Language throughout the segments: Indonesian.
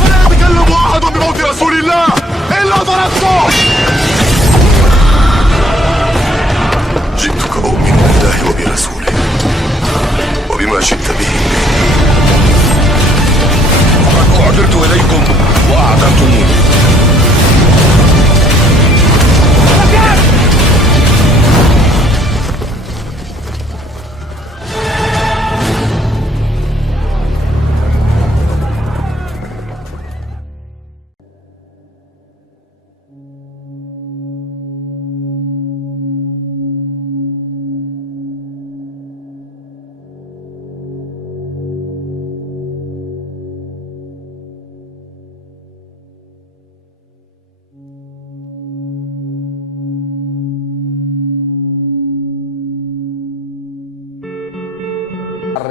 فلا يتكلم أحد بموت رسول الله إلا ضربته. جئتك أؤمن بالله وبرسوله وبما جئت به. وقد أعذرت إليكم وأعذرتموني.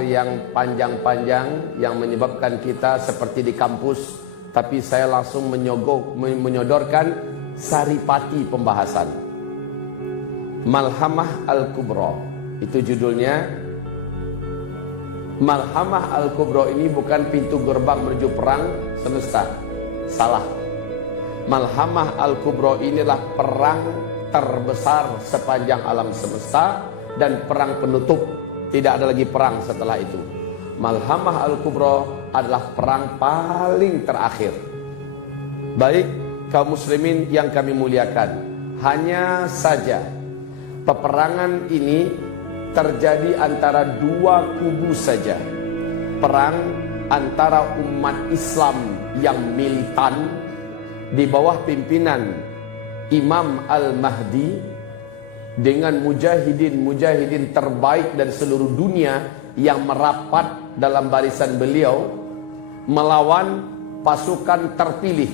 Yang panjang-panjang yang menyebabkan kita seperti di kampus, tapi saya langsung menyodorkan saripati pembahasan. Malhamah Al-Kubra, itu judulnya. Malhamah Al-Kubra ini bukan pintu gerbang menuju perang semesta, salah. Malhamah Al-Kubra inilah perang terbesar sepanjang alam semesta dan perang penutup. Tidak ada lagi perang setelah itu. Malhamah Al-Kubra adalah perang paling terakhir. Baik kaum muslimin yang kami muliakan, hanya saja peperangan ini terjadi antara dua kubu saja. Perang antara umat Islam yang militan di bawah pimpinan Imam Al-Mahdi dengan mujahidin terbaik dari seluruh dunia yang merapat dalam barisan beliau, melawan pasukan terpilih,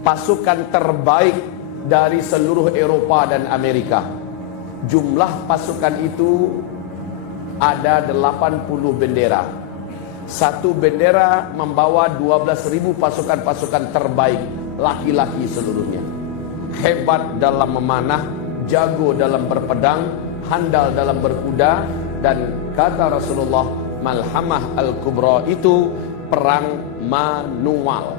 pasukan terbaik dari seluruh Eropa dan Amerika. Jumlah pasukan itu ada 80 bendera. Satu bendera membawa 12.000 pasukan-pasukan terbaik, laki-laki seluruhnya. Hebat dalam memanah, jago dalam berpedang, handal dalam berkuda, dan kata Rasulullah, Malhamah Al-Kubra itu perang manual,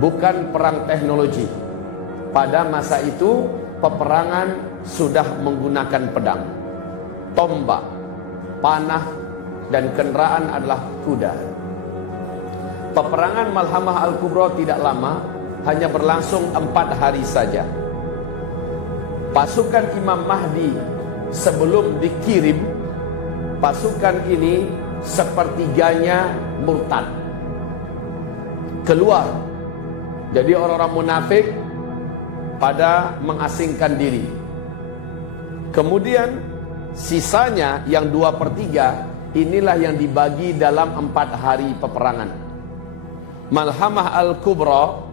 bukan perang teknologi. Pada masa itu peperangan sudah menggunakan pedang, tombak, panah, dan kendaraan adalah kuda. Peperangan Malhamah Al-Kubra tidak lama, hanya berlangsung 4 hari saja. Pasukan Imam Mahdi sebelum dikirim, pasukan ini sepertiganya murtad, keluar. Jadi orang-orang munafik pada mengasingkan diri. Kemudian sisanya yang 2/3 inilah yang dibagi dalam 4 hari peperangan. Malhamah Al-Kubra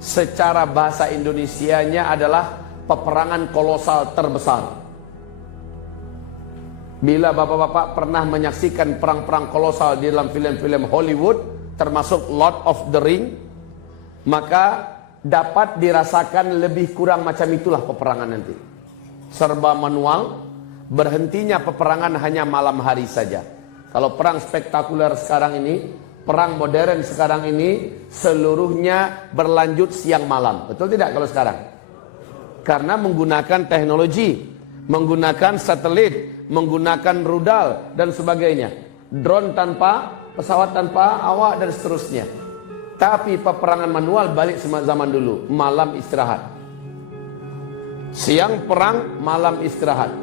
secara bahasa Indonesianya adalah peperangan kolosal terbesar. Bila bapak-bapak pernah menyaksikan perang-perang kolosal di dalam film-film Hollywood, termasuk Lord of the Ring, maka dapat dirasakan lebih kurang macam itulah peperangan nanti. Serba manual, berhentinya peperangan hanya malam hari saja. Kalau perang spektakuler sekarang ini, perang modern sekarang ini, seluruhnya berlanjut siang malam. Betul tidak kalau sekarang? Karena menggunakan teknologi, menggunakan satelit, menggunakan rudal dan sebagainya. Drone tanpa, pesawat tanpa awak dan seterusnya. Tapi peperangan manual balik zaman dulu, malam istirahat. Siang perang, malam istirahat.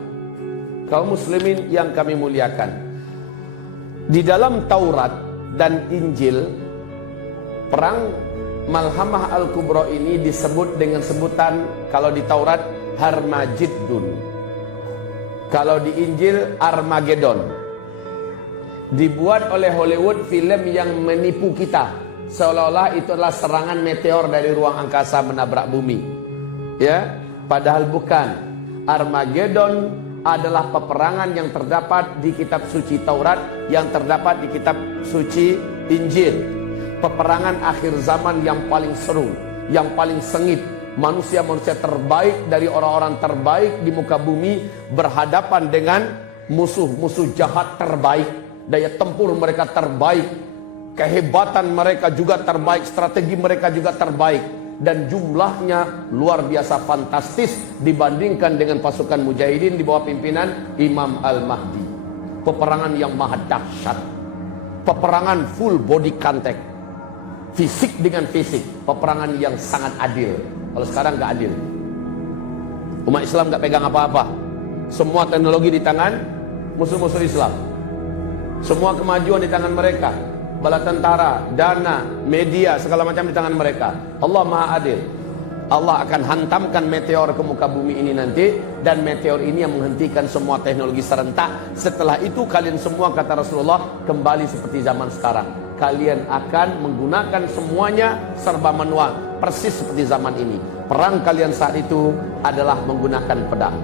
Kaum muslimin yang kami muliakan, di dalam Taurat dan Injil, perang Malhamah Al-Kubra ini disebut dengan sebutan, kalau di Taurat Harmajiddun, kalau di Injil Armageddon. Dibuat oleh Hollywood film yang menipu kita, seolah-olah itu adalah serangan meteor dari ruang angkasa menabrak bumi. Ya, padahal bukan. Armageddon adalah peperangan yang terdapat di kitab suci Taurat, yang terdapat di kitab suci Injil. Peperangan akhir zaman yang paling seru, yang paling sengit. Manusia-manusia terbaik dari orang-orang terbaik di muka bumi berhadapan dengan musuh-musuh jahat terbaik daya tempur mereka terbaik, kehebatan mereka juga terbaik, strategi mereka juga terbaik, dan jumlahnya luar biasa fantastis dibandingkan dengan pasukan mujahidin di bawah pimpinan Imam Al-Mahdi. Peperangan yang maha dahsyat, peperangan full body contact, fisik dengan fisik, peperangan yang sangat adil. Kalau sekarang nggak adil, umat Islam nggak pegang apa-apa, semua teknologi di tangan musuh-musuh Islam, semua kemajuan di tangan mereka, bala tentara, dana, media, segala macam di tangan mereka. Allah maha adil. Allah akan hantamkan meteor ke muka bumi ini nanti, dan meteor ini yang menghentikan semua teknologi serentak. Setelah itu kalian semua, kata Rasulullah, kembali seperti zaman sekarang. Kalian akan menggunakan semuanya serba manual, persis seperti zaman ini. Perang kalian saat itu adalah menggunakan pedang.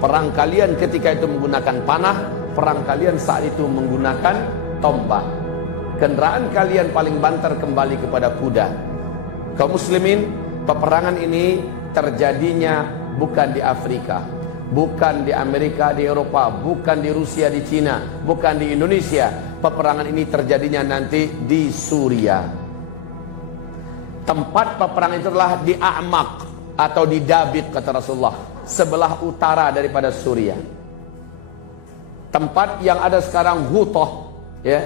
Perang kalian ketika itu menggunakan panah. Perang kalian saat itu menggunakan tombak. Kendaraan kalian paling banter kembali kepada kuda. Kaum muslimin, peperangan ini terjadinya bukan di Afrika, bukan di Amerika, di Eropa, bukan di Rusia, di Cina, bukan di Indonesia. Peperangan ini terjadinya nanti di Suria. Tempat peperangan itu adalah di A'maq atau di Dabit, kata Rasulullah, sebelah utara daripada Suria. Tempat yang ada sekarang Ghutah, ya,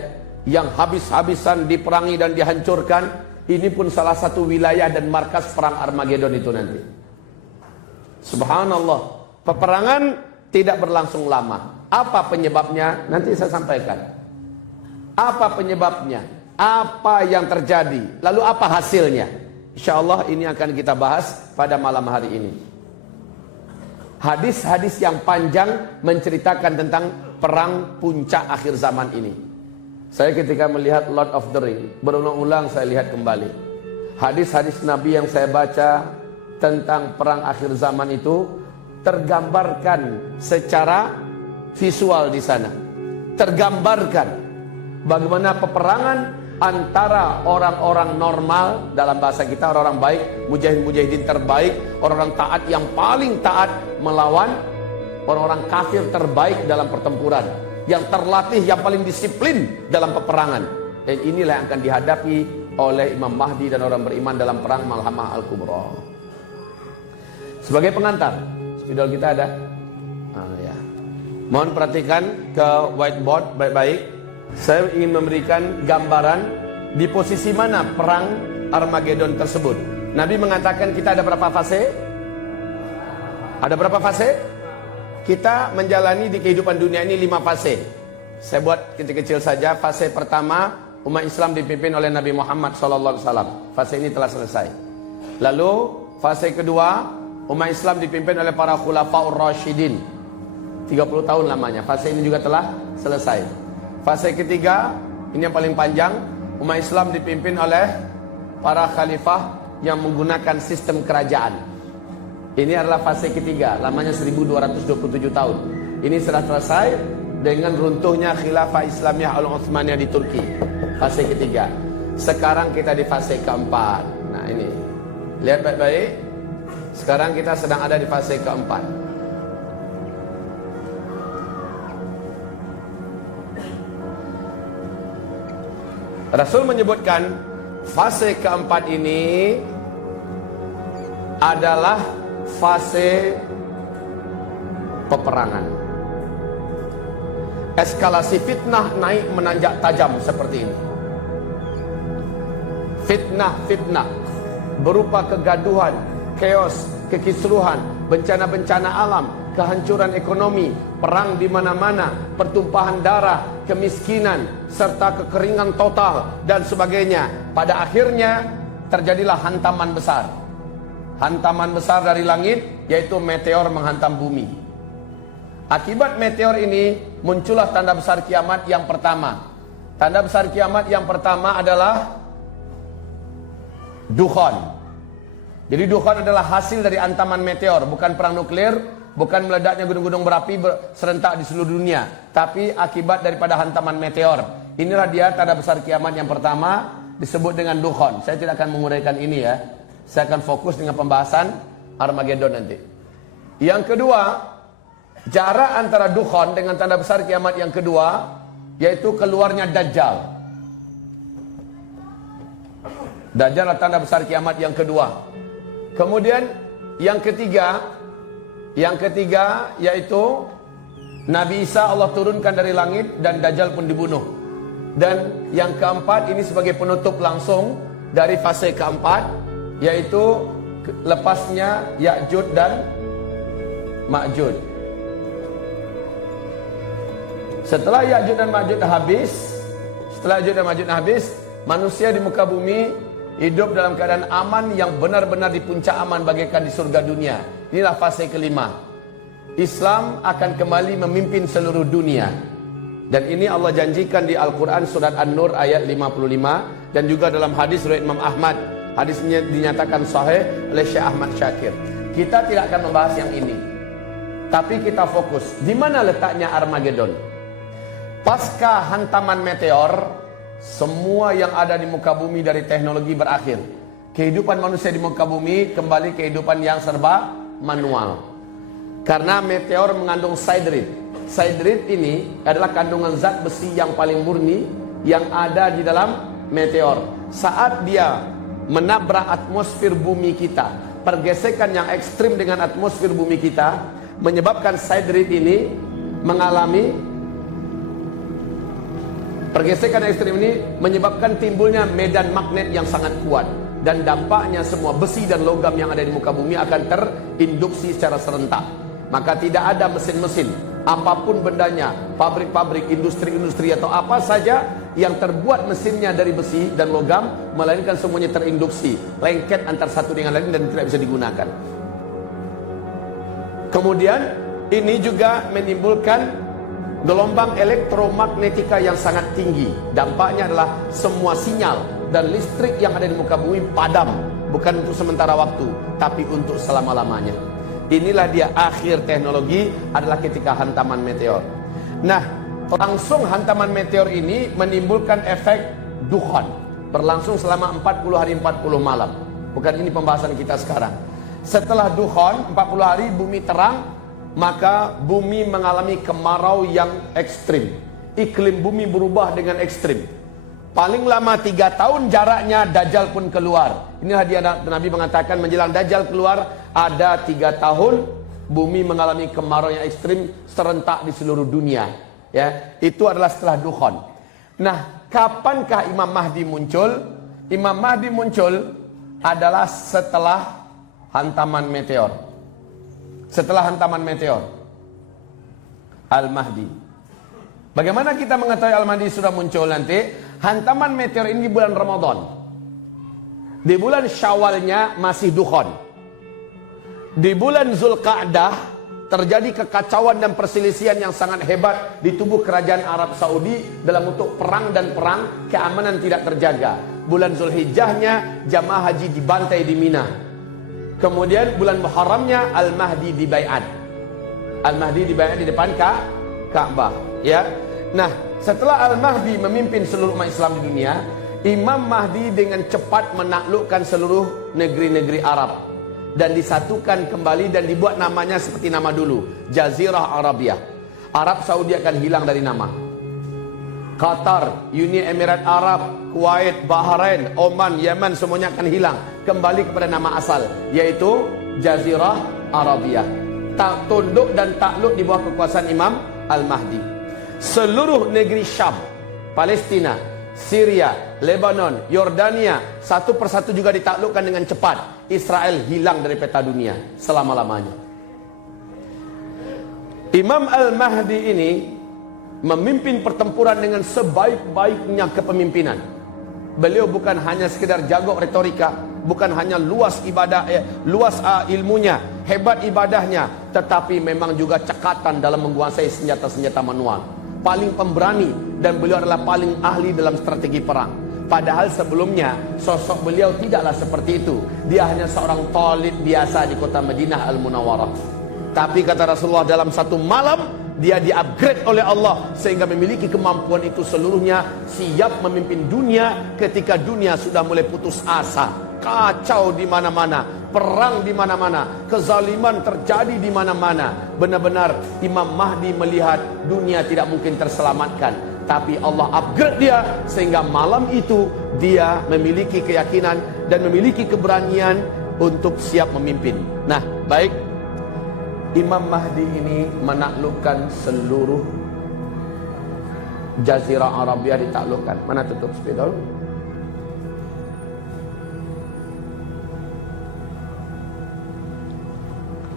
yang habis-habisan diperangi dan dihancurkan. Ini pun salah satu wilayah dan markas perang Armageddon itu nanti. Subhanallah, peperangan tidak berlangsung lama. Apa penyebabnya? Nanti saya sampaikan. Apa penyebabnya? Apa yang terjadi? Lalu apa hasilnya? Insya Allah ini akan kita bahas pada malam hari ini. Hadis-hadis yang panjang menceritakan tentang perang puncak akhir zaman ini. Saya ketika melihat Lord of the Ring, berulang-ulang saya lihat kembali hadis-hadis Nabi yang saya baca tentang perang akhir zaman itu, tergambarkan secara visual di sana. Tergambarkan bagaimana peperangan antara orang-orang normal, dalam bahasa kita orang-orang baik, mujahid-mujahidin terbaik, orang-orang taat yang paling taat melawan orang-orang kafir terbaik dalam pertempuran, yang terlatih, yang paling disiplin dalam peperangan. Dan inilah yang akan dihadapi oleh Imam Mahdi dan orang beriman dalam perang Malhamah Al-Kubra. Sebagai pengantar, spidol kita ada? Ya. Mohon perhatikan ke whiteboard baik-baik. Saya ingin memberikan gambaran di posisi mana perang Armageddon tersebut. Nabi mengatakan kita ada berapa fase? Ada berapa fase? Kita menjalani di kehidupan dunia ini 5 fase. Saya buat kecil-kecil saja. Fase pertama, umat Islam dipimpin oleh Nabi Muhammad SAW. Fase ini telah selesai. Lalu fase kedua, umat Islam dipimpin oleh para khulafaur rasyidin. 30 tahun lamanya. Fase ini juga telah selesai. Fase ketiga, ini yang paling panjang, umat Islam dipimpin oleh para khalifah yang menggunakan sistem kerajaan. Ini adalah fase ketiga, lamanya 1227 tahun. Ini sudah selesai dengan runtuhnya khilafah Islamiyah Al-Utsmaniyah di Turki. Fase ketiga. Sekarang kita di fase keempat. Nah ini, lihat baik-baik. Sekarang kita sedang ada di fase keempat. Rasul menyebutkan fase keempat ini adalah fase peperangan. Eskalasi fitnah naik menanjak tajam seperti ini. Fitnah berupa kegaduhan, chaos, kekisruhan, bencana-bencana alam, kehancuran ekonomi, perang di mana-mana, pertumpahan darah, kemiskinan, serta kekeringan total dan sebagainya. Pada akhirnya terjadilah hantaman besar. Hantaman besar dari langit, yaitu meteor menghantam bumi. Akibat meteor ini muncullah tanda besar kiamat yang pertama. Tanda besar kiamat yang pertama adalah dukhan. Jadi dukhan adalah hasil dari hantaman meteor, bukan perang nuklir, bukan meledaknya gunung-gunung berapi serentak di seluruh dunia, tapi akibat daripada hantaman meteor. Inilah dia tanda besar kiamat yang pertama, disebut dengan dukhan. Saya tidak akan menguraikan ini ya. Saya akan fokus dengan pembahasan Armageddon nanti. Yang kedua, jarak antara dukhan dengan tanda besar kiamat yang kedua yaitu keluarnya Dajjal. Dajjal adalah tanda besar kiamat yang kedua. Kemudian yang ketiga yaitu Nabi Isa Allah turunkan dari langit dan Dajjal pun dibunuh. Dan yang keempat ini sebagai penutup langsung dari fase keempat, yaitu lepasnya Ya'juj dan Ma'juj. Setelah Ya'juj dan Ma'juj habis, manusia di muka bumi hidup dalam keadaan aman yang benar-benar di puncak aman bagaikan di surga dunia. Inilah fase kelima. Islam akan kembali memimpin seluruh dunia. Dan ini Allah janjikan di Al-Quran surat An-Nur ayat 55. Dan juga dalam hadis riwayat Imam Ahmad. Hadisnya dinyatakan sahih oleh Syekh Ahmad Syakir. Kita tidak akan membahas yang ini. Tapi kita fokus. Di mana letaknya Armageddon? Pasca hantaman meteor, semua yang ada di muka bumi dari teknologi berakhir. Kehidupan manusia di muka bumi kembali kehidupan yang serba manual. Karena meteor mengandung siderit. Siderit ini adalah kandungan zat besi yang paling murni yang ada di dalam meteor. Saat dia menabrak atmosfer bumi kita, pergesekan yang ekstrim dengan atmosfer bumi kita menyebabkan siderit ini mengalami pergesekan ekstrim ini menyebabkan timbulnya medan magnet yang sangat kuat. Dan dampaknya semua besi dan logam yang ada di muka bumi akan terinduksi secara serentak. Maka tidak ada mesin-mesin, apapun bendanya, pabrik-pabrik, industri-industri atau apa saja yang terbuat mesinnya dari besi dan logam, melainkan semuanya terinduksi, lengket antar satu dengan lain dan tidak bisa digunakan. Kemudian ini juga menimbulkan gelombang elektromagnetika yang sangat tinggi. Dampaknya adalah semua sinyal dan listrik yang ada di muka bumi padam, bukan untuk sementara waktu, tapi untuk selama-lamanya. Inilah dia akhir teknologi adalah ketika hantaman meteor. Nah, langsung hantaman meteor ini menimbulkan efek dukhan, berlangsung selama 40 hari 40 malam. Bukan ini pembahasan kita sekarang. Setelah dukhan 40 hari bumi terang, maka bumi mengalami kemarau yang ekstrim. Iklim bumi berubah dengan ekstrim. Paling lama 3 tahun jaraknya Dajjal pun keluar. Inilah dia Nabi mengatakan menjelang Dajjal keluar ada 3 tahun bumi mengalami kemarau yang ekstrim serentak di seluruh dunia. Ya, itu adalah setelah dukhan. Nah, kapankah Imam Mahdi muncul? Imam Mahdi muncul adalah setelah hantaman meteor. Setelah hantaman meteor, Al-Mahdi. Bagaimana kita mengetahui Al-Mahdi sudah muncul nanti? Hantaman meteor ini di bulan Ramadan. Di bulan Syawalnya masih dukhan. Di bulan Zulqa'dah terjadi kekacauan dan perselisihan yang sangat hebat di tubuh kerajaan Arab Saudi dalam bentuk perang dan perang, keamanan tidak terjaga. Bulan Zulhijjahnya jamaah haji dibantai di Mina. Kemudian bulan Muharramnya Al-Mahdi dibaiat. Al-Mahdi dibaiat di depan Ka'bah, ya. Nah, setelah Al-Mahdi memimpin seluruh umat Islam di dunia, Imam Mahdi dengan cepat menaklukkan seluruh negeri-negeri Arab dan disatukan kembali dan dibuat namanya seperti nama dulu, Jazirah Arabia. Arab Saudi akan hilang dari nama. Qatar, Uni Emirat Arab, Kuwait, Bahrain, Oman, Yaman semuanya akan hilang, kembali kepada nama asal, yaitu Jazirah Arabia. Tunduk dan takluk di bawah kekuasaan Imam Al-Mahdi. Seluruh negeri Syam, Palestina, Syria, Lebanon, Yordania satu persatu juga ditaklukkan dengan cepat. Israel hilang dari peta dunia selama-lamanya. Imam Al-Mahdi ini memimpin pertempuran dengan sebaik-baiknya kepemimpinan. Beliau bukan hanya sekedar jago retorika, bukan hanya luas ibadah, luas ilmunya, hebat ibadahnya, tetapi memang juga cekatan dalam menguasai senjata-senjata manual. Paling pemberani dan beliau adalah paling ahli dalam strategi perang. Padahal sebelumnya sosok beliau tidaklah seperti itu. Dia hanya seorang talib biasa di kota Madinah Al-Munawwarah. Tapi kata Rasulullah dalam satu malam dia di-upgrade oleh Allah sehingga memiliki kemampuan itu seluruhnya, siap memimpin dunia ketika dunia sudah mulai putus asa. Kacau di mana-mana, perang di mana-mana, kezaliman terjadi di mana-mana. Benar-benar Imam Mahdi melihat dunia tidak mungkin terselamatkan. tapi Allah upgrade dia sehingga malam itu dia memiliki keyakinan dan memiliki keberanian untuk siap memimpin. Nah, baik, Imam Mahdi ini menaklukkan seluruh Jazirah Arabia, ditaklukkan. Mana tutup spidol?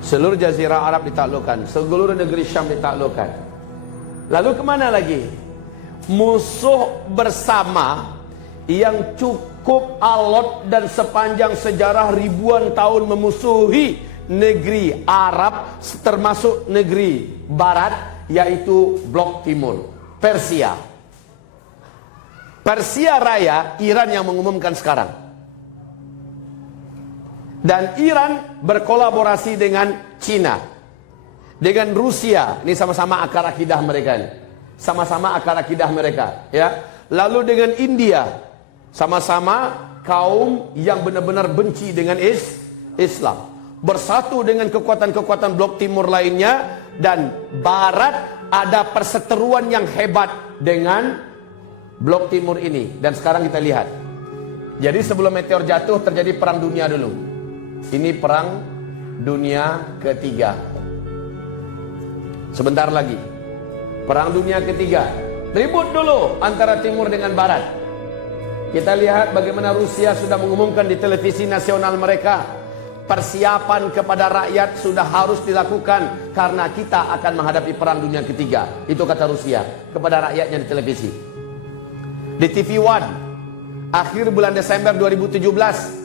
Seluruh Jazirah Arab ditaklukkan, seluruh negeri Syam ditaklukkan. Lalu kemana lagi? Musuh bersama yang cukup alot dan sepanjang sejarah ribuan tahun memusuhi negeri Arab, termasuk negeri Barat, yaitu Blok Timur, Persia. Persia Raya, Iran yang mengumumkan sekarang. Dan Iran berkolaborasi dengan Cina, dengan Rusia. Ini sama-sama akar akidah mereka ini. Sama-sama akar akidah mereka, ya. Lalu dengan India, sama-sama kaum yang benar-benar benci dengan Islam. Bersatu dengan kekuatan-kekuatan Blok Timur lainnya, dan Barat ada perseteruan yang hebat dengan Blok Timur ini. Dan sekarang kita lihat. Jadi sebelum meteor jatuh terjadi perang dunia dulu. Ini perang dunia ketiga. Sebentar lagi perang dunia ketiga. Ribut dulu antara timur dengan barat. Kita lihat bagaimana Rusia sudah mengumumkan di televisi nasional mereka, persiapan kepada rakyat sudah harus dilakukan karena kita akan menghadapi perang dunia ketiga. Itu kata Rusia kepada rakyatnya di televisi. Di TV One akhir bulan Desember 2017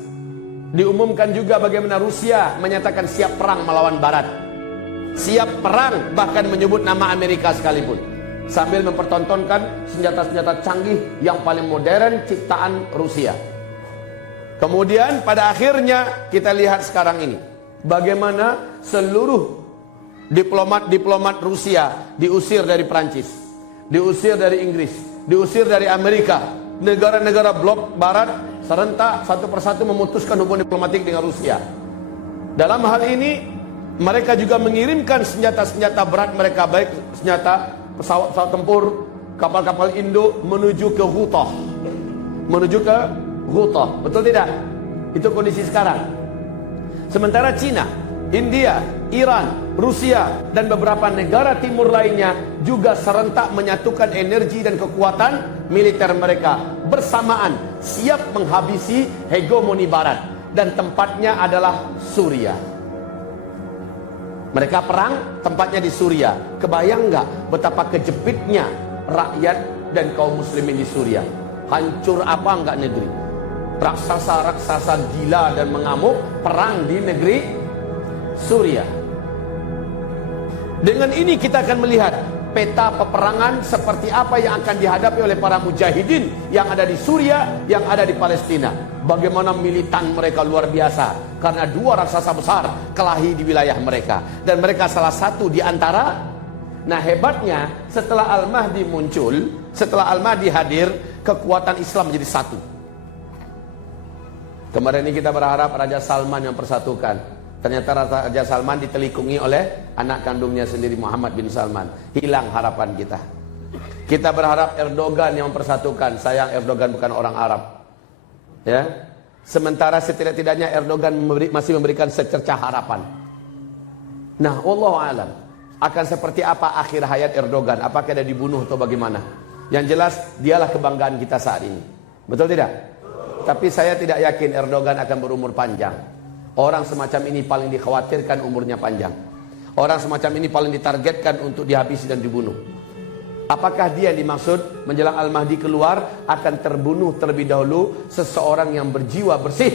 diumumkan juga bagaimana Rusia menyatakan siap perang melawan Barat. Siap perang, bahkan menyebut nama Amerika sekalipun. Sambil mempertontonkan senjata-senjata canggih yang paling modern ciptaan Rusia. Kemudian pada akhirnya kita lihat sekarang ini. Bagaimana seluruh diplomat-diplomat Rusia diusir dari Prancis. Diusir dari Inggris. Diusir dari Amerika. Negara-negara blok barat serentak satu persatu memutuskan hubungan diplomatik dengan Rusia. Dalam hal ini mereka juga mengirimkan senjata-senjata berat mereka, baik senjata pesawat-pesawat tempur, kapal-kapal Indo menuju ke Ghouta. Menuju ke Ghouta, betul tidak? Itu kondisi sekarang. Sementara Cina, India, Iran, Rusia dan beberapa negara timur lainnya juga serentak menyatukan energi dan kekuatan militer mereka bersamaan siap menghabisi hegemoni barat, dan tempatnya adalah Suria. Mereka perang tempatnya di Suria. Kebayang nggak betapa kejepitnya rakyat dan kaum muslimin di Suria? Hancur apa enggak negeri? Raksasa-raksasa gila dan mengamuk perang di negeri Suria. Dengan ini kita akan melihat peta peperangan seperti apa yang akan dihadapi oleh para mujahidin yang ada di Suria, yang ada di Palestina. Bagaimana militan mereka luar biasa, karena dua raksasa besar kelahi di wilayah mereka, dan mereka salah satu di antara. Nah, hebatnya setelah Al-Mahdi muncul, setelah Al-Mahdi hadir, kekuatan Islam menjadi satu. Kemarin ini kita berharap Raja Salman yang persatukan. Ternyata Raja Salman ditelikungi oleh anak kandungnya sendiri, Muhammad bin Salman. Hilang harapan kita. Kita berharap Erdogan yang mempersatukan. Sayang Erdogan bukan orang Arab. Ya. Sementara setidak-tidaknya Erdogan masih memberikan secercah harapan. Nah, wallahu alam, akan seperti apa akhir hayat Erdogan? Apakah dia dibunuh atau bagaimana? Yang jelas dialah kebanggaan kita saat ini. Betul tidak? Tapi saya tidak yakin Erdogan akan berumur panjang. Orang semacam ini paling dikhawatirkan umurnya panjang. Orang semacam ini paling ditargetkan untuk dihabisi dan dibunuh. Apakah dia yang dimaksud menjelang Al-Mahdi keluar akan terbunuh terlebih dahulu seseorang yang berjiwa bersih,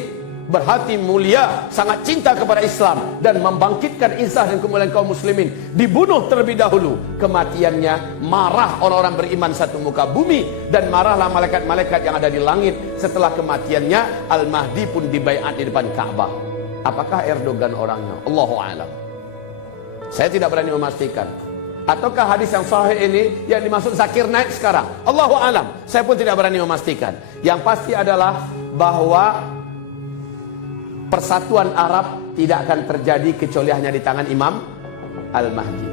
berhati mulia, sangat cinta kepada Islam dan membangkitkan izah dan kemuliaan kaum muslimin, dibunuh terlebih dahulu. Kematiannya marah orang-orang beriman satu muka bumi, dan marahlah malaikat-malaikat yang ada di langit. Setelah kematiannya Al-Mahdi pun dibaiat di depan Ka'bah. Apakah Erdogan orangnya? Allahu a'lam. Saya tidak berani memastikan. Ataukah hadis yang sahih ini yang dimaksud Zakir Naik sekarang? Allahu a'lam. Saya pun tidak berani memastikan. Yang pasti adalah bahwa persatuan Arab tidak akan terjadi kecuali hanya di tangan Imam Al-Mahdi.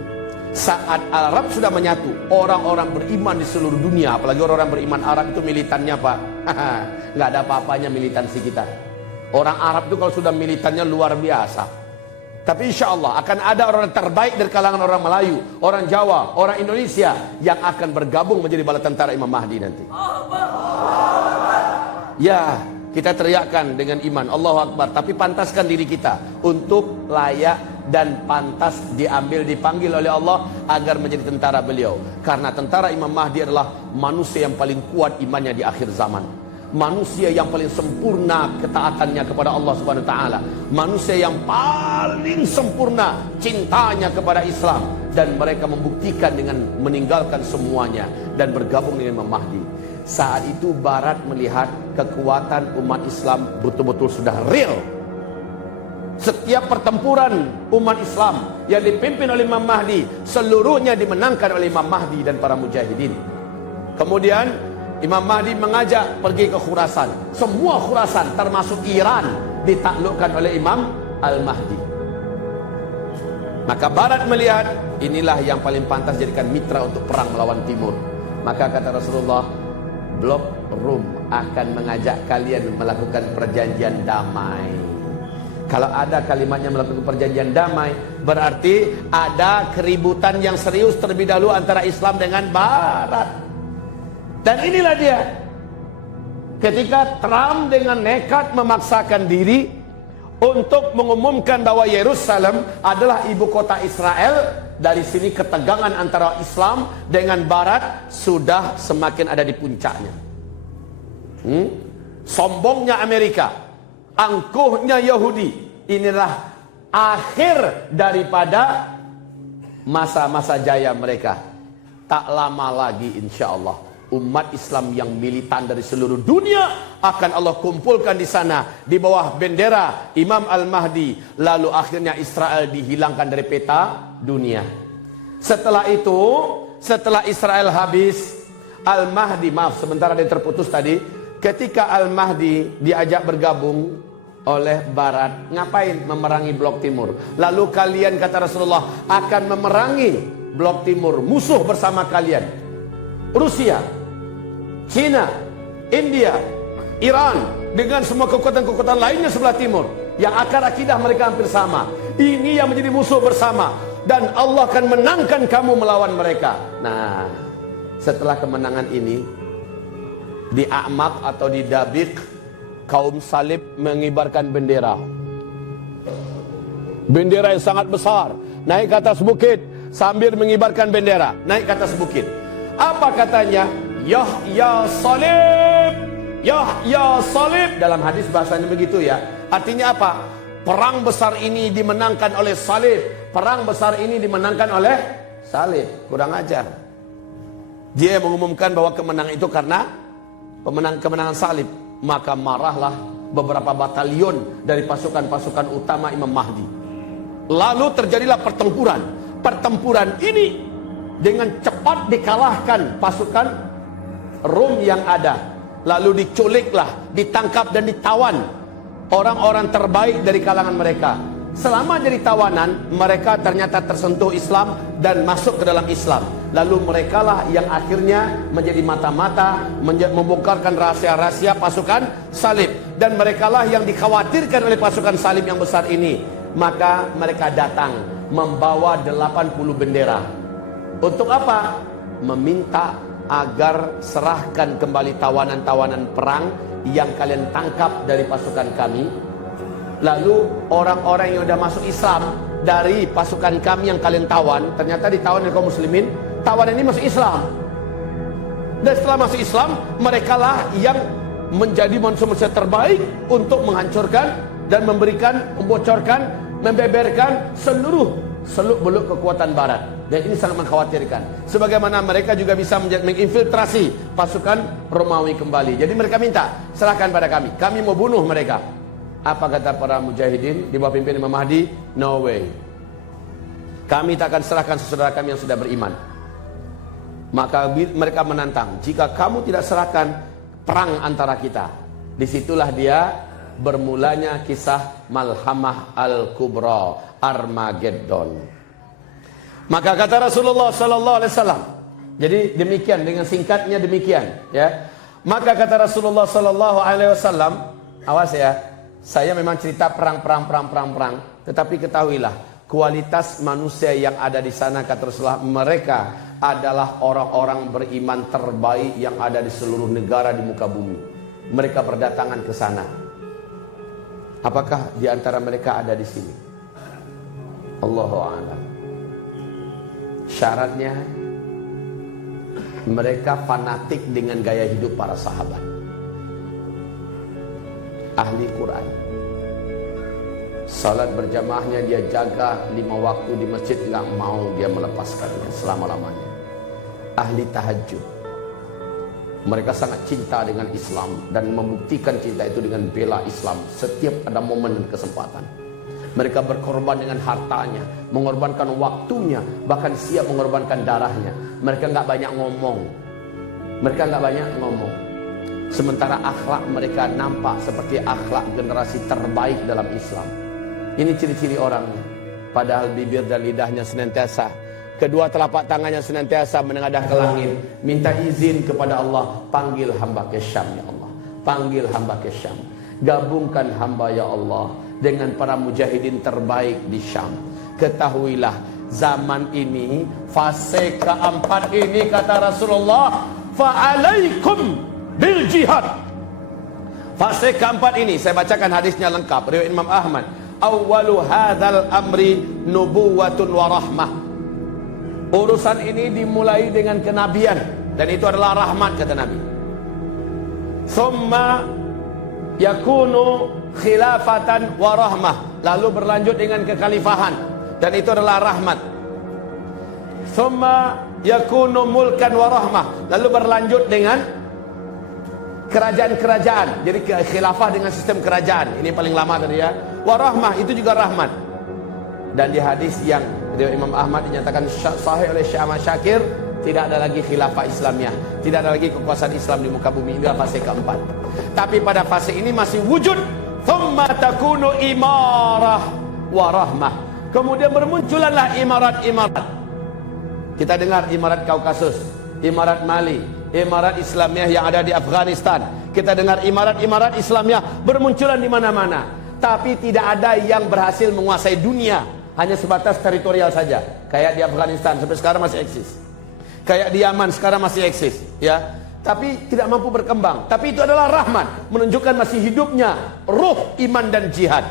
Saat Arab sudah menyatu, orang-orang beriman di seluruh dunia, apalagi orang-orang beriman Arab itu militannya Pak, nggak ada apa-apanya militansi kita. Orang Arab itu kalau sudah militannya luar biasa. Tapi insya Allah akan ada orang terbaik dari kalangan orang Melayu, orang Jawa, orang Indonesia yang akan bergabung menjadi bala tentara Imam Mahdi nanti. Ya, kita teriakkan dengan iman Allahu Akbar, tapi pantaskan diri kita untuk layak dan pantas dipanggil oleh Allah agar menjadi tentara beliau. Karena tentara Imam Mahdi adalah manusia yang paling kuat imannya di akhir zaman. Manusia yang paling sempurna ketaatannya kepada Allah Subhanahu wa taala. Manusia yang paling sempurna cintanya kepada Islam, dan mereka membuktikan dengan meninggalkan semuanya dan bergabung dengan Imam Mahdi. Saat itu Barat melihat kekuatan umat Islam betul-betul sudah real. Setiap pertempuran umat Islam yang dipimpin oleh Imam Mahdi, seluruhnya dimenangkan oleh Imam Mahdi dan para mujahidin. Kemudian Imam Mahdi mengajak pergi ke Khurasan. Semua Khurasan termasuk Iran ditaklukkan oleh Imam Al-Mahdi. Maka Barat melihat inilah yang paling pantas jadikan mitra untuk perang melawan Timur. Maka kata Rasulullah, blok Rum akan mengajak kalian melakukan perjanjian damai. Kalau ada kalimatnya melakukan perjanjian damai, berarti ada keributan yang serius terlebih dahulu antara Islam dengan Barat. Dan inilah dia, ketika Trump dengan nekat memaksakan diri untuk mengumumkan bahwa Yerusalem adalah ibu kota Israel, dari sini ketegangan antara Islam dengan Barat sudah semakin ada di puncaknya. Sombongnya Amerika, angkuhnya Yahudi, inilah akhir daripada masa-masa jaya mereka. Tak lama lagi insya Allah umat Islam yang militan dari seluruh dunia akan Allah kumpulkan di sana di bawah bendera Imam Al-Mahdi. Lalu akhirnya Israel dihilangkan dari peta dunia. Setelah itu, setelah Israel habis, Al-Mahdi, maaf sebentar ada yang terputus tadi, ketika Al-Mahdi diajak bergabung oleh Barat, ngapain memerangi blok timur? Lalu kalian, kata Rasulullah, akan memerangi blok timur, musuh bersama kalian, Rusia, Cina, India, Iran, dengan semua kekuatan-kekuatan lainnya sebelah timur yang akar akidah mereka hampir sama. Ini yang menjadi musuh bersama, dan Allah akan menangkan kamu melawan mereka. Nah, setelah kemenangan ini, di A'maq atau di Dabiq, kaum salib mengibarkan bendera. Bendera yang sangat besar, naik ke atas bukit sambil mengibarkan bendera, naik ke atas bukit. Apa katanya? Yahya salib, Yahya salib. Dalam hadis bahasanya begitu ya. Artinya apa? Perang besar ini dimenangkan oleh salib. Perang besar ini dimenangkan oleh salib. Kurang ajar. Dia mengumumkan bahwa kemenangan itu karena kemenangan salib. Maka marahlah beberapa batalion dari pasukan-pasukan utama Imam Mahdi. Lalu terjadilah pertempuran. Pertempuran ini dengan cepat dikalahkan pasukan Rom yang ada. Lalu diculiklah, ditangkap dan ditawan orang-orang terbaik dari kalangan mereka. Selama jadi tawanan, mereka ternyata tersentuh Islam dan masuk ke dalam Islam. Lalu merekalah yang akhirnya menjadi mata-mata, membongkarkan rahasia-rahasia pasukan salib. Dan merekalah yang dikhawatirkan oleh pasukan salib yang besar ini. Maka mereka datang membawa 80 bendera. Untuk apa? Meminta agar serahkan kembali tawanan-tawanan perang yang kalian tangkap dari pasukan kami. Lalu orang-orang yang sudah masuk Islam dari pasukan kami yang kalian tawan, ternyata ditawan oleh kaum muslimin, tawanan ini masuk Islam. Dan setelah masuk Islam, merekalah yang menjadi manusia-manusia terbaik untuk menghancurkan dan memberikan, membocorkan, membeberkan seluruh seluk-beluk kekuatan Barat. Dan ini sangat mengkhawatirkan. Sebagaimana mereka juga bisa menginfiltrasi pasukan Romawi kembali. Jadi mereka minta, serahkan pada kami. Kami mau bunuh mereka. Apa kata para mujahidin di bawah pimpin Imam Mahdi? No way. Kami tak akan serahkan saudara kami yang sudah beriman. Maka mereka menantang, jika kamu tidak serahkan, perang antara kita. Disitulah dia bermulanya kisah Malhamah Al-Kubra, Armageddon. Maka kata Rasulullah sallallahu alaihi wasallam. Jadi demikian, dengan singkatnya demikian, ya. Maka kata Rasulullah sallallahu alaihi wasallam, awas ya, saya memang cerita perang, tetapi ketahuilah kualitas manusia yang ada di sana, kata Rasulullah, mereka adalah orang-orang beriman terbaik yang ada di seluruh negara di muka bumi. Mereka berdatangan ke sana. Apakah di antara mereka ada di sini? Allahu a'lam. Syaratnya mereka fanatik dengan gaya hidup para sahabat, ahli Quran. Salat berjamaahnya dia jaga 5 waktu di masjid, nggak mau dia melepaskannya selama-lamanya. Ahli tahajud. Mereka sangat cinta dengan Islam dan membuktikan cinta itu dengan bela Islam setiap ada momen dan kesempatan. Mereka berkorban dengan hartanya, mengorbankan waktunya, bahkan siap mengorbankan darahnya. Mereka nggak banyak ngomong. Sementara akhlak mereka nampak seperti akhlak generasi terbaik dalam Islam. Ini ciri-ciri orangnya. Padahal bibir dan lidahnya senantiasa, kedua telapak tangannya senantiasa menengadah ke langit, minta izin kepada Allah, panggil hamba ke Syam ya Allah, panggil hamba ke Syam, gabungkan hamba ya Allah dengan para mujahidin terbaik di Syam. Ketahuilah zaman ini, fase keempat ini, kata Rasulullah, fa'alaikum bil jihad. Fase keempat ini, saya bacakan hadisnya lengkap, riwayat Imam Ahmad. Awwalu hadzal amri nubuwatun wa rahmah. Urusan ini dimulai dengan kenabian dan itu adalah rahmat, kata Nabi. Summa yakunu khilafatan wa rahmah, lalu berlanjut dengan kekhalifahan dan itu adalah rahmat. Summa yakunu mulkan wa rahmah, lalu berlanjut dengan kerajaan-kerajaan. Jadi khilafah dengan sistem kerajaan, ini paling lama tadi ya. Wa rahmah, itu juga rahmat. Dan di hadis yang dari Imam Ahmad dinyatakan sahih oleh Syekh Ahmad Syakir, tidak ada lagi khilafah Islamiyah, tidak ada lagi kekuasaan Islam di muka bumi. Ini adalah fase keempat. Tapi pada fase ini masih wujud thumma takunu imarah wa rahmah. Kemudian bermunculanlah imarat-imarat. Kita dengar imarat Kaukasus, imarat Mali, imarat Islamiyah yang ada di Afghanistan. Kita dengar imarat-imarat Islamiyah bermunculan di mana-mana. Tapi tidak ada yang berhasil menguasai dunia, hanya sebatas teritorial saja. Kayak di Afghanistan sampai sekarang masih eksis. Kayak di Yaman sekarang masih eksis, ya. Tapi tidak mampu berkembang. Tapi itu adalah rahmat, menunjukkan masih hidupnya ruh iman dan jihad.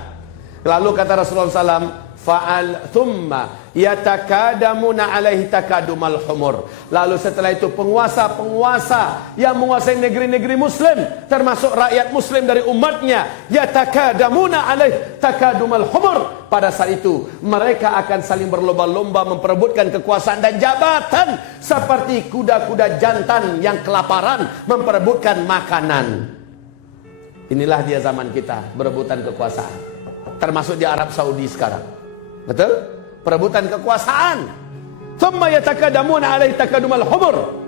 Lalu kata Rasulullah SAW, fa'al thumma yatakadamuna alaihi takadumal humur. Lalu setelah itu penguasa-penguasa yang menguasai negeri-negeri muslim, termasuk rakyat muslim dari umatnya, yatakadamuna alaihi takadumal humur. Pada saat itu mereka akan saling berlomba-lomba memperebutkan kekuasaan dan jabatan, seperti kuda-kuda jantan yang kelaparan memperebutkan makanan. Inilah dia zaman kita, berebutan kekuasaan, termasuk di Arab Saudi sekarang. Betul? Perebutan kekuasaan. Thumma yatakadamuna alaihi takadumal humur.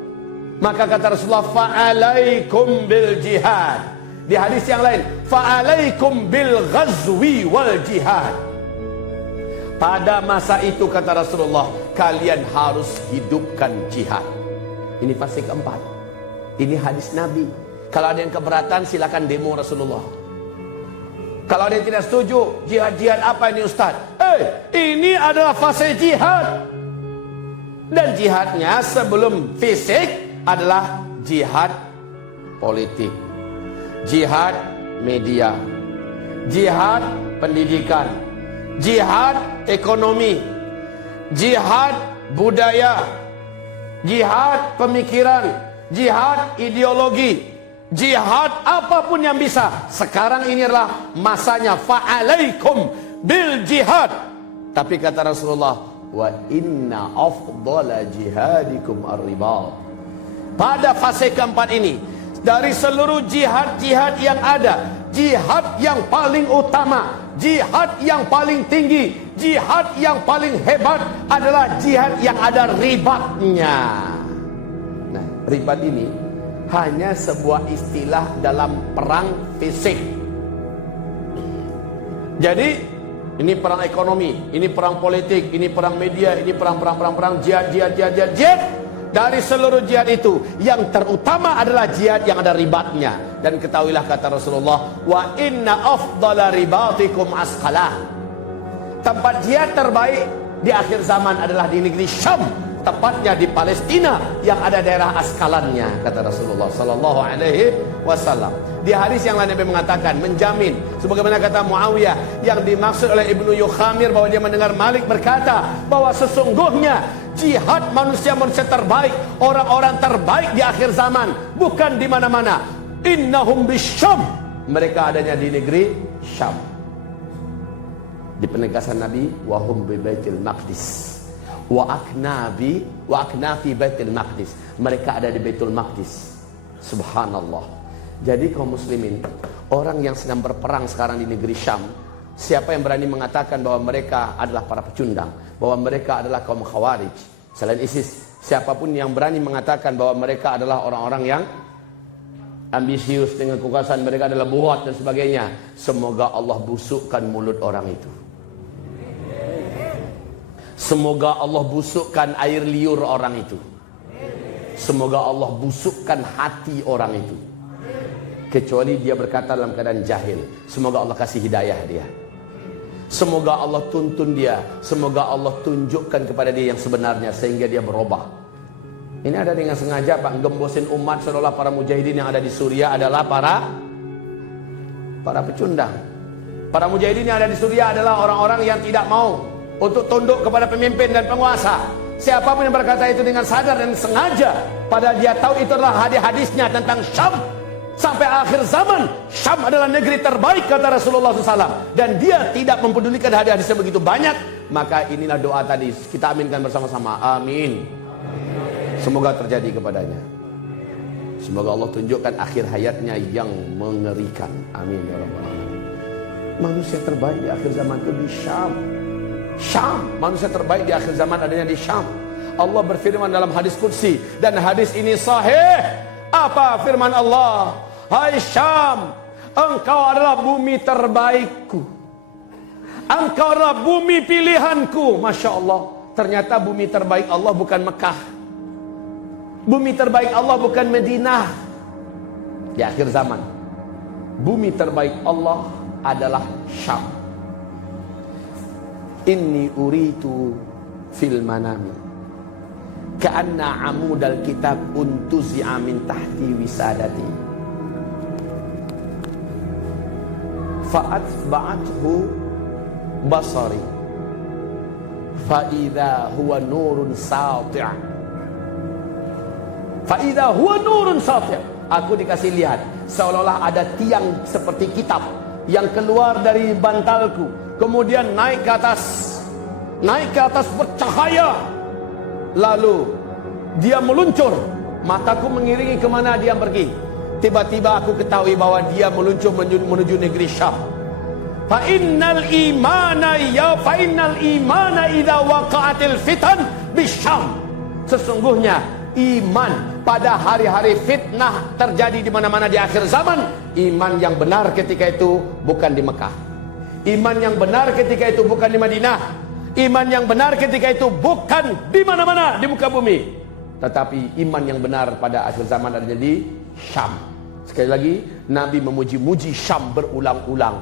Maka kata Rasulullah, fa'alaikum bil jihad. Di hadis yang lain, fa'alaikum bil ghazwi wal jihad. Pada masa itu kata Rasulullah, kalian harus hidupkan jihad. Ini fase keempat. Ini hadis Nabi. Kalau ada yang keberatan silakan demo Rasulullah. Kalau ada yang tidak setuju, jihad-jihad apa ini Ustaz? Ini adalah fase jihad. Dan jihadnya sebelum fisik adalah jihad politik, jihad media, jihad pendidikan, jihad ekonomi, jihad budaya, jihad pemikiran, jihad ideologi, jihad apapun yang bisa. Sekarang ini adalah masanya fa'alaikum bil jihad. Tapi kata Rasulullah, wa inna afdala jihadikum ar-ribat. Pada fase keempat ini, dari seluruh jihad-jihad yang ada, jihad yang paling utama, jihad yang paling tinggi, jihad yang paling hebat adalah jihad yang ada ribatnya. Nah, ribat ini hanya sebuah istilah dalam perang fisik. Jadi Ini perang ekonomi, ini perang politik, ini perang media, ini perang jihad. Dari seluruh jihad itu, yang terutama adalah jihad yang ada ribatnya. Dan ketahuilah kata Rasulullah, wa inna afdala ribatikum asqalah. Tempat jihad terbaik di akhir zaman adalah di negeri Syam, tepatnya di Palestina yang ada daerah Askalannya, kata Rasulullah sallallahu alaihi wasallam. Di hadis yang lain Nabi mengatakan, menjamin sebagaimana kata Muawiyah yang dimaksud oleh Ibnu Yukhamir, bahwa dia mendengar Malik berkata bahwa sesungguhnya jihad manusia-manusia terbaik, orang-orang terbaik di akhir zaman bukan di mana-mana. Innahum bisyam, mereka adanya di negeri Syam. Di penegasan Nabi, wahum bi Baitul Maqdis wa aknafi Baitul Maqdis, mereka ada di Baitul Maqdis. Subhanallah. Jadi kaum muslimin, orang yang sedang berperang sekarang di negeri Syam, siapa yang berani mengatakan bahwa mereka adalah para pecundang, bahwa mereka adalah kaum Khawarij selain ISIS? Siapapun yang berani mengatakan bahwa mereka adalah orang-orang yang ambisius dengan kekuasaan, mereka adalah buat dan sebagainya, semoga Allah busukkan mulut orang itu. Semoga Allah busukkan air liur orang itu. Semoga Allah busukkan hati orang itu. Kecuali dia berkata dalam keadaan jahil, semoga Allah kasih hidayah dia. Semoga Allah tuntun dia. Semoga Allah tunjukkan kepada dia yang sebenarnya sehingga dia berubah. Ini ada dengan sengaja Pak, gembosin umat seolah para mujahidin yang ada di Suriah adalah para pecundang. Para mujahidin yang ada di Suriah adalah orang-orang yang tidak mau untuk tunduk kepada pemimpin dan penguasa. Siapapun yang berkata itu dengan sadar dan sengaja, padahal dia tahu itu adalah hadis-hadisnya tentang Syam. Sampai akhir zaman, Syam adalah negeri terbaik kata Rasulullah SAW. Dan dia tidak mempedulikan hadis-hadisnya begitu banyak. Maka inilah doa tadi, kita aminkan bersama-sama. Amin. Semoga terjadi kepadanya. Semoga Allah tunjukkan akhir hayatnya yang mengerikan. Amin ya rabbal alamin. Manusia terbaik di akhir zaman itu di Syam. Syam, manusia terbaik di akhir zaman adanya di Syam. Allah berfirman dalam hadis qudsi, dan hadis ini sahih. Apa firman Allah? Hai Syam, engkau adalah bumi terbaikku, engkau adalah bumi pilihanku. Masya Allah, ternyata bumi terbaik Allah bukan Mekah, bumi terbaik Allah bukan Madinah. Di akhir zaman, bumi terbaik Allah adalah Syam. Inni uritu fil manami ka'anna amudal kitab untuzi'a min tahti wisadati fa'atba'athu basari fa'idha huwa nurun sati'. Fa'idha huwa nurun sati'. Aku dikasih lihat seolah-olah ada tiang seperti kitab yang keluar dari bantalku, kemudian naik ke atas bercahaya, lalu dia meluncur. Mataku mengiringi kemana dia pergi. Tiba-tiba aku ketahui bahwa dia meluncur menuju negeri Syam. Fa innal imana idza waqa'atil fitan bisyam. Sesungguhnya iman pada hari-hari fitnah terjadi di mana-mana di akhir zaman, iman yang benar ketika itu bukan di Mekah. Iman yang benar ketika itu bukan di Madinah. Iman yang benar ketika itu bukan di mana-mana di muka bumi. Tetapi iman yang benar pada akhir zaman adanya di Syam. Sekali lagi, Nabi memuji-muji Syam berulang-ulang.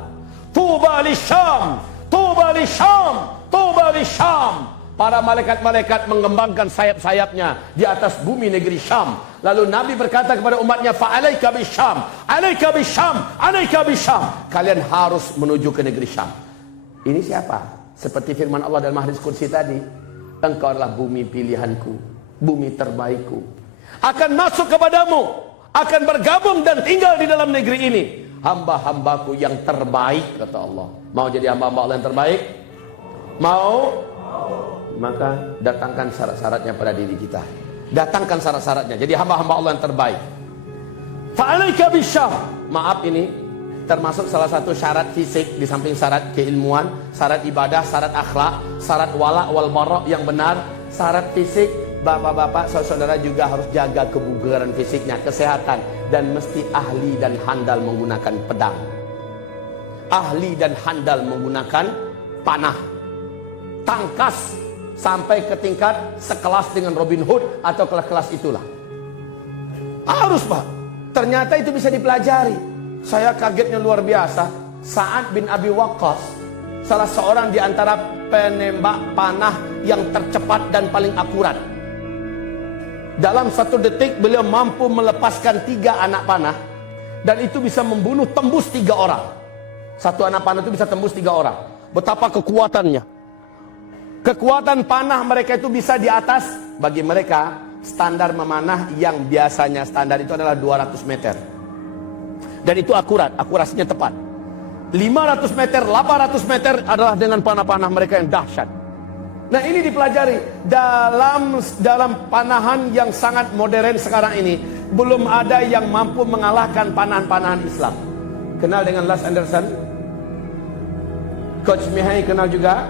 Tuba li Syam, tuba li Syam, tuba li Syam. Para malaikat-malaikat mengembangkan sayap-sayapnya di atas bumi negeri Syam. Lalu Nabi berkata kepada umatnya, fa'alaika bisyam, alaika bisyam, alaika bisyam. Kalian harus menuju ke negeri Syam. Ini siapa? Seperti firman Allah dalam hadis qudsi tadi, engkau adalah bumi pilihanku, bumi terbaikku. Akan masuk kepadamu, akan bergabung dan tinggal di dalam negeri ini hamba-hambaku yang terbaik, kata Allah. Mau jadi hamba-hamba Allah yang terbaik? Mau? Maka datangkan syarat-syaratnya pada diri kita. Datangkan syarat-syaratnya. Jadi hamba-hamba Allah yang terbaik. Fa'alaika bisyam. Maaf, ini termasuk salah satu syarat fisik di samping syarat keilmuan, syarat ibadah, syarat akhlak, syarat wala wal bara yang benar, syarat fisik. Bapak-bapak, saudara juga harus jaga kebugaran fisiknya, kesehatan, dan mesti ahli dan handal menggunakan pedang. Ahli dan handal menggunakan panah, tangkas, sampai ke tingkat sekelas dengan Robin Hood atau kelas-kelas itulah. Harus Pak. Ternyata itu bisa dipelajari. Saya kagetnya luar biasa. Sa'ad bin Abi Waqqas, salah seorang di antara penembak panah yang tercepat dan paling akurat. Dalam 1 detik beliau mampu melepaskan 3 anak panah, dan itu bisa membunuh tembus 3 orang. 1 anak panah itu bisa tembus 3 orang. Betapa kekuatannya. Kekuatan panah mereka itu bisa di atas, bagi mereka standar memanah yang biasanya standar itu adalah 200 meter. Dan itu akurat, akurasinya tepat. 500 meter, 800 meter adalah dengan panah-panah mereka yang dahsyat. Nah, ini dipelajari dalam panahan yang sangat modern sekarang ini. Belum ada yang mampu mengalahkan panahan-panahan Islam. Kenal dengan Lars Anderson? Coach Mihai kenal juga?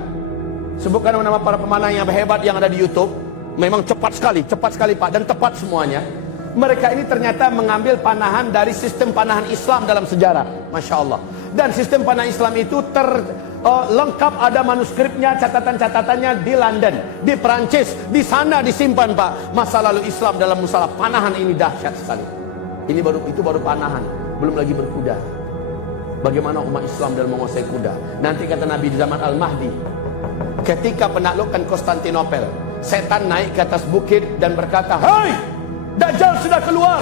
Sebutkan nama para pemanah yang hebat yang ada di YouTube. Memang cepat sekali Pak, dan tepat semuanya. Mereka ini ternyata mengambil panahan dari sistem panahan Islam dalam sejarah. Masya Allah. Dan sistem panah Islam itu lengkap, ada manuskripnya, catatan-catatannya di London, di Perancis, di sana disimpan Pak. Masa lalu Islam dalam masalah panahan ini dahsyat sekali. Itu baru panahan, belum lagi berkuda. Bagaimana umat Islam dalam menguasai kuda. Nanti kata Nabi di zaman Al-Mahdi, ketika penaklukan Konstantinopel, setan naik ke atas bukit dan berkata, "Hai, Dajjal sudah keluar,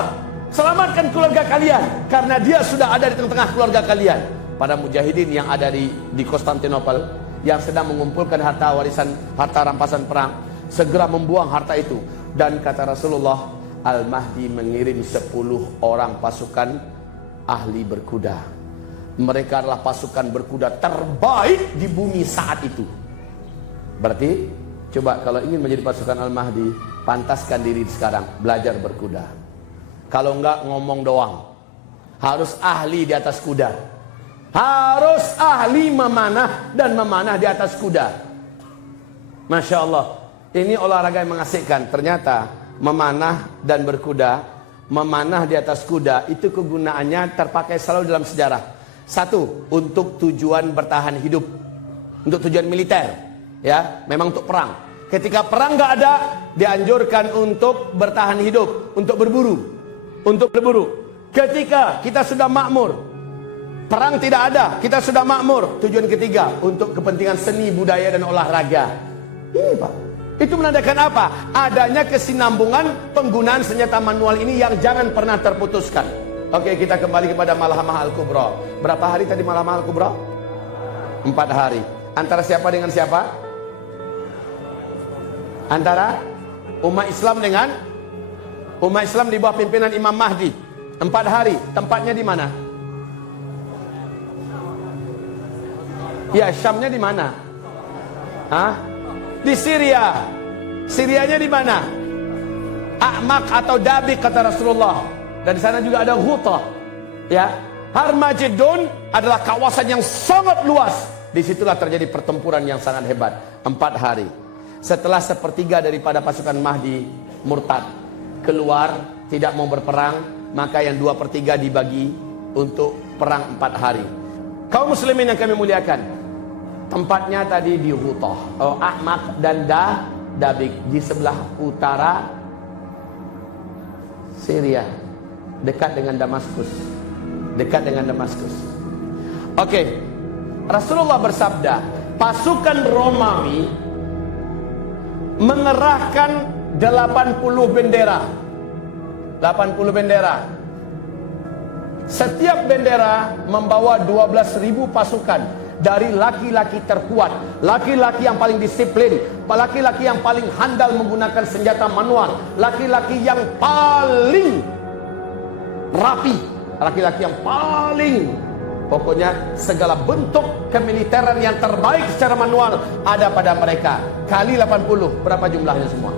selamatkan keluarga kalian, karena dia sudah ada di tengah-tengah keluarga kalian." Pada mujahidin yang ada di Konstantinopel, yang sedang mengumpulkan harta warisan, harta rampasan perang, segera membuang harta itu. Dan kata Rasulullah, Al-Mahdi mengirim 10 orang pasukan ahli berkuda. Mereka adalah pasukan berkuda terbaik di bumi saat itu. Berarti, coba kalau ingin menjadi pasukan Al-Mahdi, pantaskan diri sekarang, belajar berkuda. Kalau enggak ngomong doang, harus ahli di atas kuda. Harus ahli memanah dan memanah di atas kuda. Masya Allah. Ini olahraga yang mengasihkan. Ternyata memanah dan berkuda, memanah di atas kuda, itu kegunaannya terpakai selalu dalam sejarah. 1, untuk tujuan bertahan hidup, untuk tujuan militer, ya, memang untuk perang. Ketika perang nggak ada, dianjurkan untuk bertahan hidup, untuk berburu. Ketika kita sudah makmur, perang tidak ada, kita sudah makmur. Tujuan ketiga, untuk kepentingan seni, budaya, dan olahraga. Ini Pak, itu menandakan apa? Adanya kesinambungan penggunaan senjata manual ini yang jangan pernah terputuskan. Oke, kita kembali kepada Malhamah Al-Kubra. Berapa hari tadi Malhamah Al-Kubra? 4 hari. Antara siapa dengan siapa? Antara umat Islam dengan umat Islam di bawah pimpinan Imam Mahdi. 4 hari. Tempatnya di mana? Ya, Syamnya di mana? Hah? Di Syria. Syrianya di mana? A'maq atau Dabik kata Rasulullah. Dan di sana juga ada Ghutah. Ya. Harmagedon adalah kawasan yang sangat luas. Disitulah terjadi pertempuran yang sangat hebat. 4 hari. Setelah 1/3 daripada pasukan Mahdi murtad, keluar, tidak mau berperang, maka yang 2/3 dibagi untuk perang 4 hari. Kaum muslimin yang kami muliakan, tempatnya tadi di Ghutah, A'maq dan Dabik, di sebelah utara Syria, dekat dengan Damaskus. Oke, Rasulullah bersabda, pasukan Romawi mengerahkan 80 bendera. 80 bendera. Setiap bendera membawa 12.000 pasukan dari laki-laki terkuat, laki-laki yang paling disiplin, laki-laki yang paling handal menggunakan senjata manual, laki-laki yang paling rapi, laki-laki yang paling, pokoknya segala bentuk kemiliteran yang terbaik secara manual ada pada mereka. Kali 80, berapa jumlahnya semua?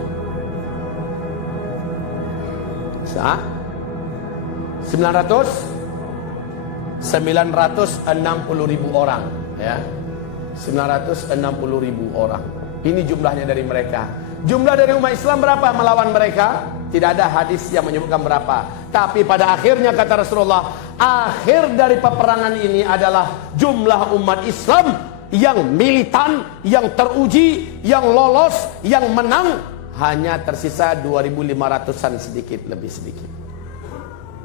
960.000 orang, ya. 960.000 orang. Ini jumlahnya dari mereka. Jumlah dari umat Islam berapa melawan mereka? Tidak ada hadis yang menyebutkan berapa. Tapi pada akhirnya kata Rasulullah, akhir dari peperangan ini adalah jumlah umat Islam yang militan, yang teruji, yang lolos, yang menang hanya tersisa 2.500-an sedikit lebih sedikit.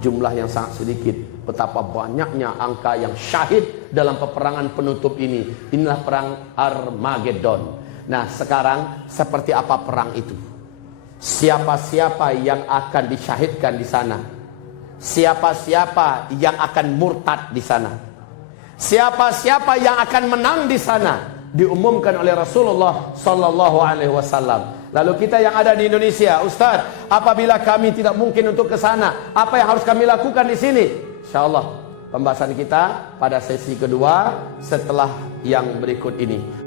Jumlah yang sangat sedikit. Betapa banyaknya angka yang syahid dalam peperangan penutup ini. Inilah perang Armageddon. Nah, sekarang seperti apa perang itu? Siapa-siapa yang akan disyahidkan di sana? Siapa-siapa yang akan murtad di sana? Siapa-siapa yang akan menang di sana? Diumumkan oleh Rasulullah sallallahu alaihi wasallam. Lalu kita yang ada di Indonesia, Ustaz, apabila kami tidak mungkin untuk ke sana, apa yang harus kami lakukan di sini? Insyaallah pembahasan kita pada sesi kedua setelah yang berikut ini.